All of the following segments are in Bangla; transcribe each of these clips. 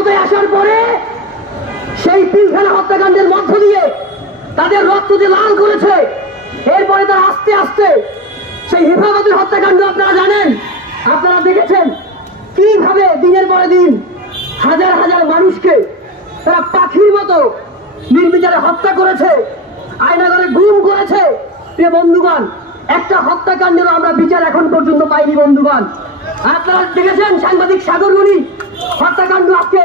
ক্ষমতায় আসার পরে সেই পিলখানা হত্যাকাণ্ডের মধ্য দিয়ে তাদের রক্ত দিয়ে লাল করেছে। এরপরে তারা আস্তে আস্তে সেই হেফাজতের হত্যাকাণ্ড আপনারা জানেন, আপনারা দেখেছেন কিভাবে দিনের পরে দিন হাজার হাজার মানুষকে তারা পাখির মতো নির্বিচারে হত্যা করেছে, আয়নাঘরে গুম করেছে। প্রিয় বন্ধুগণ, একটা হত্যাকাণ্ডের আমরা বিচার এখন পর্যন্ত পাইনি বন্ধুগণ। আপনারা দেখেছেন সাংবাদিক সাগরমণি হত্যাকাণ্ড আজকে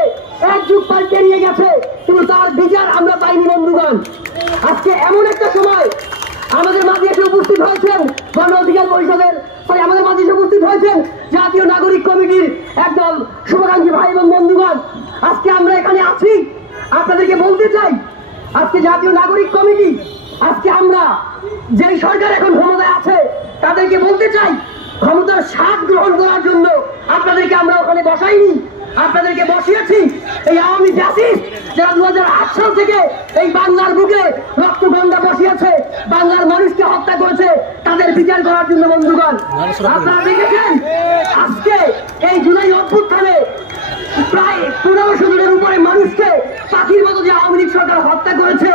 এক যুগ পার পেরিয়ে গেছে, কিন্তু তার বিচার আমরা পাইনি বন্ধুগণ। আজকে এমন একটা সময় আমাদের মাঝে এসে উপস্থিত হয়েছেন গণ অধিকার পরিষদের আমাদের মাঝে এসে উপস্থিত হয়েছেন জাতীয় নাগরিক কমিটির একদল শুভাকাঙ্ক্ষী ভাই এবং বন্ধুগণ। আজকে আমরা এখানে আছি, আপনাদেরকে বলতে চাই আজকে জাতীয় নাগরিক কমিটি, আজকে আমরা যেই সরকার এখন ক্ষমতায় আছে তাদেরকে বলতে চাই ক্ষমতার স্বাদ গ্রহণ করার জন্য আপনাদেরকে আমরা ওখানে বসাইনি, আপনাদেরকে বসিয়েছি এই আওয়ামী ফ্যাসিস্ট যারা 2008 সাল থেকে এই বাংলার বুকে রক্ত গঙ্গা বসিয়েছে, বাংলার মানুষকে হত্যা করেছে, তাদের বিচার করার জন্য বন্ধুগণ। আপনারা দেখেছেন আজকে এই জুলাই অভ্যুত্থানে প্রায় 1500 জনের উপরে মানুষকে পাখির মতো যে আওয়ামী লীগ সরকার হত্যা করেছে,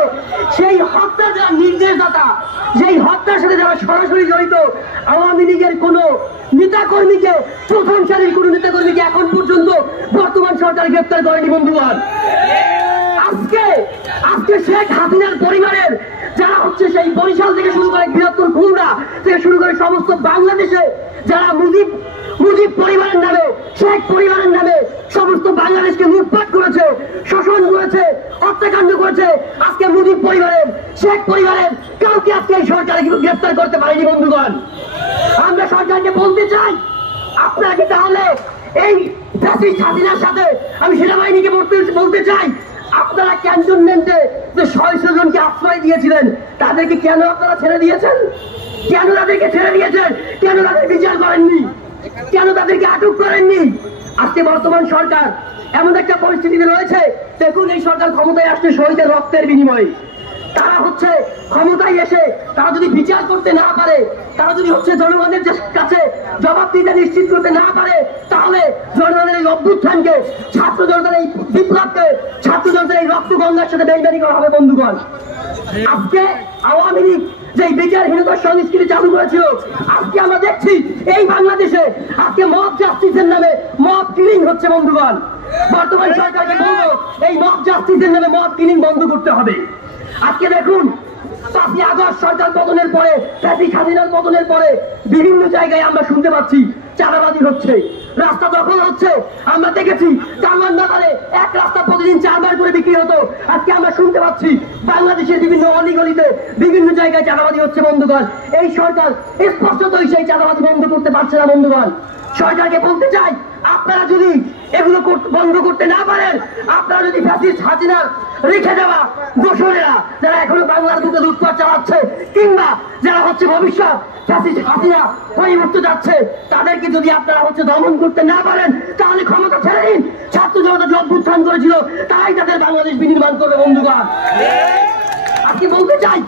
সেই হত্যার যারা নির্দেশদাতা, যেই হত্যার সাথে যারা সরাসরি জড়িত, আওয়ামী লীগের কোন নেতাকর্মীকে, প্রথম সারির কোন নেতাকর্মীকে এখন পর্যন্ত বর্তমান সরকার গ্রেপ্তার করেনি বন্ধুগণ। আজকে শেখ হাসিনার পরিবারের যারা হচ্ছে সেই বরিশাল থেকে শুরু করে বৃহত্তর খুলনা থেকে শুরু করে সমস্ত বাংলাদেশে যারা মুজিব পরিবারের নামে, শেখ পরিবারের নামে সমস্ত বাংলাদেশকে লুটপাট করেছে, শোষণ করেছে, হত্যাকাণ্ড করেছে, আজকে মুজিব পরিবারের, শেখ পরিবারের কাউকে আজকে এই সরকার গ্রেফতার করতে পারেনি বন্ধুগণ। আমরা সরকারকে বলতে চাই আপনারা কি তাহলে এই ফ্যাসিস্ট হাসিনার সাথে, আমি সেনাবাহিনীকে বলতে চাই আপনারা ক্যান্টনমেন্টে যে 600 জনকে আশ্রয় দিয়েছিলেন তাদেরকে কেন আপনারা ছেড়ে দিয়েছেন? কেন তাদেরকে ছেড়ে দিয়েছেন? কেন তাদের বিচার করেননি? কেন তাদেরকে আটক করেননি? আজকে বর্তমান সরকার এমন একটা পরিস্থিতিতে রয়েছে, দেখুন এই সরকার ক্ষমতায় আসছে শহীদের রক্তের বিনিময়ে। তারা হচ্ছে ক্ষমতায় এসে তারা যদি বিচার করতে না পারে, তারা যদি হচ্ছে জনগণের কাছে জবাবদিহিতা নিশ্চিত করতে না পারে, তাহলে জনগণের এই অভ্যুত্থানকে, ছাত্র জনতার এই বিপ্লবকে, ছাত্র জনতার এই রক্ত গঙ্গার সাথে বেইমানি করা হবে বন্ধুগণ। আজকে আওয়ামী লীগ যে বিচারহীনতার সংস্কৃতি চালু করেছিল, আজকে আমরা দেখছি এই বাংলাদেশে আজকে মব জাস্টিসের নামে মব কিলিং হচ্ছে বন্ধুগণ। বর্তমান সরকারকে বলবো এই মব জাস্টিসের নামে মব কিলিং বন্ধ করতে হবে। আজকে দেখুন 5ই আগস্ট সরকার পতনের পরে, ফ্যাসিস্ট হাসিনার পতনের পরে বিভিন্ন জায়গায় আমরা শুনতে পাচ্ছি চাঁদাবাজি হচ্ছে, রাস্তা দখল হচ্ছে। আমরা দেখেছি কামান বাজারে এক রাস্তা প্রতিদিন 4 বার করে বিক্রি হতো, আজকে আমরা শুনতে পাচ্ছি বাংলাদেশের বিভিন্ন অলিগলিতে বিভিন্ন জায়গায় চাঁদাবাজি হচ্ছে বন্ধুগণ। এই সরকার স্পষ্টতই সেই চাঁদাবাজি বন্ধ করতে পারছে না বন্ধুগণ। সরকারকে বলতে চাই আপনারা যদি এগুলো বন্ধ করতে না পারেন, আপনারা যদি ফ্যাসিস্ট হাসিনার রেখে যাওয়া দোসরেরা যারা এখনো বাংলার বুকে লুটপাট চালাচ্ছে, কিংবা যারা হচ্ছে ভবিষ্যৎ ফ্যাসিস্ট হাসিনা পরিবর্তে যাচ্ছে, তাদেরকে যদি আপনারা হচ্ছে দমন করতে না পারেন, তাহলে ক্ষমতা ছেড়ে দিন। ছাত্র জনতা যে অভ্যুত্থান করেছিল তাই তাদের বাংলাদেশ বিনির্মাণ করবে বন্ধুগণ। আজকে বলতে চাই,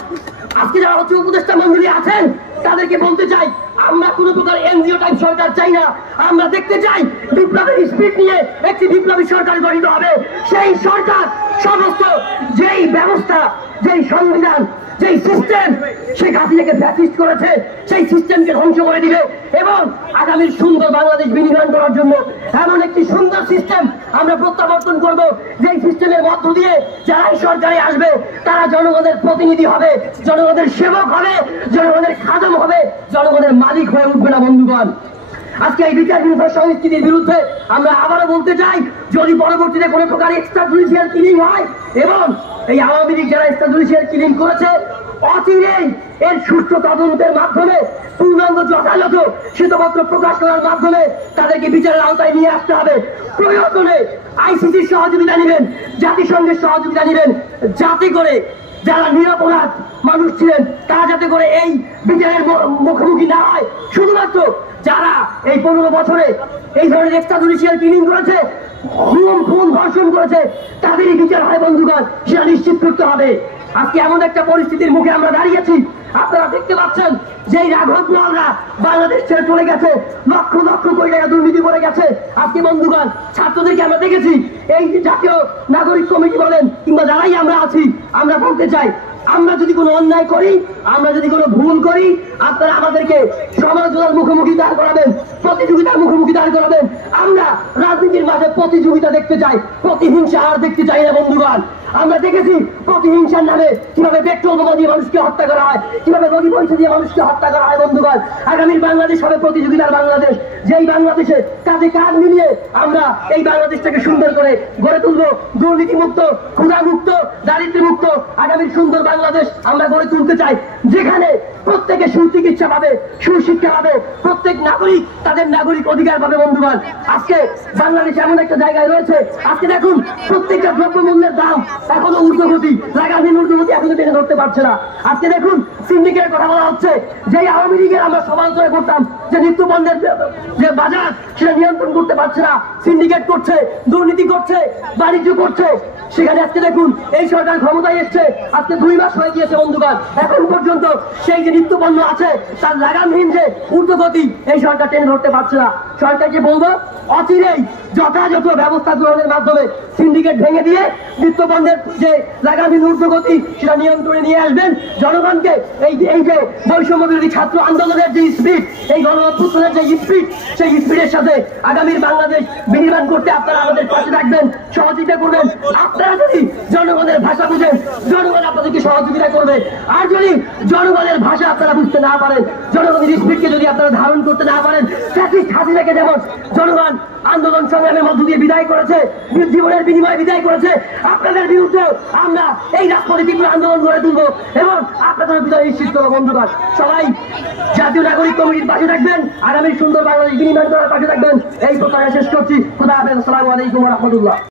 আজকে যারা হচ্ছে উপদেষ্টা মন্ডলী আছেন তাদেরকে বলতে চাই আমরা কোন প্রকার এনজিও টাইপ সরকার চাই না। আমরা দেখতে চাই বিপ্লবের স্পিরিট নিয়ে একটি বিপ্লবী সরকার গঠিত হবে। সেই সরকার সমস্ত যেই ব্যবস্থা, যেই সংবিধান, যেই সিস্টেম শেখ হাসিনাকে ফ্যাসিস্ট করেছে, সেই সিস্টেমকে ধ্বংস করে দিবে এবং আগামীর সুন্দর বাংলাদেশ বিনির্মাণ করার জন্য এমন একটি সুন্দর সিস্টেম আমরা প্রত্যাবর্তন করব, যেই সিস্টেমের মধ্য দিয়ে যারাই সরকারে আসবে তারা জনগণের প্রতিনিধি হবে, জনগণের সেবক হবে, জনগণের খাদেম হবে, জনগণের মালিক হয়ে উঠবে না বন্ধুগণ। আজকে এই বিচারহীনতার সংস্কৃতির বিরুদ্ধে আমরা আবারও বলতে চাই, যদি পরবর্তীতে কোনো প্রকার এক্সট্রা জুডিশিয়াল কিলিং হয় এবং এই আওয়ামী লীগ যারা এক্সট্রা জুডিশিয়াল কিলিং করেছে অচিরেই এর সুষ্ঠু তদন্তের মাধ্যমে পূর্ণাঙ্গ যথাযথ শ্বেতপত্র প্রকাশ করার মাধ্যমে তাদেরকে বিচারের আওতায় নিয়ে আসতে হবে। প্রয়োজনে আইসিসির সহযোগিতা নেবেন, জাতিসংঘের সহযোগিতা নেবেন, যাতে করে যারা নিরপরাধ মানুষ ছিলেন তারা যাতে করে এই বিচারের মুখোমুখি না হয়। শুধুমাত্র যারা এই 15 বছরে এই ধরনের এক্সট্রা জুডিশিয়াল কিলিং করেছে, খুন ধর্ষণ করেছে, তাদেরই বিচার হয় বন্ধুগণ, সেটা নিশ্চিত করতে হবে। আজকে এমন একটা পরিস্থিতির মুখে আমরা দাঁড়িয়েছি, আপনারা দেখতে পাচ্ছেন যে রাঘব বোয়ালরা বাংলাদেশ ছেড়ে চলে গেছে, লক্ষ লক্ষ কোটি টাকা দুর্নীতি করে গেছে। আজকে বন্ধুগণ, ছাত্রদেরকে আমরা দেখেছি, এই যে জাতীয় নাগরিক কমিটি বলেন কিংবা যারাই আমরা আছি, আমরা বলতে চাই, আমরা যদি কোনো অন্যায় করি, আমরা যদি কোনো ভুল করি, আপনারা আমাদেরকে সমালোচনার মুখোমুখি দাঁড় করাবেন, প্রতিযোগিতার মুখোমুখি দাঁড় করাবেন। আমরা রাজনীতির মাঝে প্রতিযোগিতা দেখতে চাই, প্রতিহিংসা আর দেখতে চাই না বন্ধুগণ। আমরা দেখেছি প্রতিহিংসার নামে কিভাবে পেট্রোল বোমা দিয়ে মানুষকে হত্যা করা হয়, কিভাবে নদী পয়সা দিয়ে মানুষকে হত্যা করা হয়। বন্ধুগণ, আগামীর বাংলাদেশ হবে প্রতিযোগিতার বাংলাদেশ, যেই বাংলাদেশে কাঁধে কাঁধ মিলিয়ে আমরা এই বাংলাদেশটাকে সুন্দর করে গড়ে তুলবো, দুর্নীতিমুক্ত, ক্ষুধামুক্ত, দারিদ্র্যমুক্ত আগামীর সুন্দর বাংলাদেশ আমরা গড়ে তুলতে চাই, যেখানে প্রত্যেকে সুচিকিৎসা পাবে, সুশিক্ষা পাবে, প্রত্যেক নাগরিক তাদের নাগরিক অধিকার পাবে। বন্ধুগণ, আজকে বাংলাদেশ এমন একটা জায়গায় রয়েছে, আজকে দেখুন প্রত্যেকটা দ্রব্যমূল্যের দাম এখনো ঊর্ধ্বগতি, লাগামহীন ঊর্ধ্বগতি এখনো টেনে ধরতে পারছে না। আজকে দেখুন সিন্ডিকেটের কথা বলা হচ্ছে, যে আওয়ামী লীগের আমরা সমালোচনা করতাম যে নিত্যপণ্যের যে বাজার সেটা নিয়ন্ত্রণ করতে পারছে না, সিন্ডিকেট করছে, দুর্নীতি করছে, বাণিজ্য করছে, সেখানে আজকে দেখুন এই সরকার ক্ষমতায় এসছে, আজকে 2 মাস হয়ে গিয়েছে বন্ধুগণ, এখন পর্যন্ত সেই যে নিত্যপণ্য আছে তার লাগামহীন যে ঊর্ধ্বগতি এই সরকার টেনে ধরতে পারছে না। সরকারকে বলবো অচিরেই যথাযথ ব্যবস্থা গ্রহণের মাধ্যমে সিন্ডিকেট ভেঙে দিয়ে নিত্যপণ্যের যে লাগামহীন ঊর্ধ্বগতি সেটা নিয়ন্ত্রণে নিয়ে আসবেন। জনগণকে এই যে বৈষম্য বিরোধী ছাত্র আন্দোলনের যে স্পিড, এই গণঅভ্যুত্থানের যে স্পিড, সেই স্পিডের সাথে আগামীর বাংলাদেশ বিনির্মাণ করতে আপনারা আমাদের পাশে থাকবেন, সহযোগিতা করবেন। আপনারা যদি জনগণের ভাষা বুঝেন, জনগণ আপনাদেরকে সহযোগিতা করবে। আর যদি জনগণের ভাষা আপনারা বুঝতে না পারেন, জনগণের স্পিডকে যদি আপনারা ধারণ করতে না পারেন, ফ্যাসিস্ট হাসিনাকে যেমন জনগণ আন্দোলন সংগ্রামের মধ্য দিয়ে বিদায় করেছে, জীবনের বিনিময়ে বিদায় করেছে, আপনাদের বিরুদ্ধে আমরা এই রাজপথে তীব্র আন্দোলন গড়ে তুলবো এবং আপনাদের বিদায় নিশ্চিত করবো। বন্ধুগণ, সবাই জাতীয় নাগরিক কমিটির পাশে থাকবেন, আগামীর সুন্দর বাংলাদেশ বিনির্মাণ করার পাশে থাকবেন, এই প্রত্যাশা শেষ করছি। খুদা হাফেজ। আসসালামু আলাইকুম ওয়া রাহমাতুল্লাহ।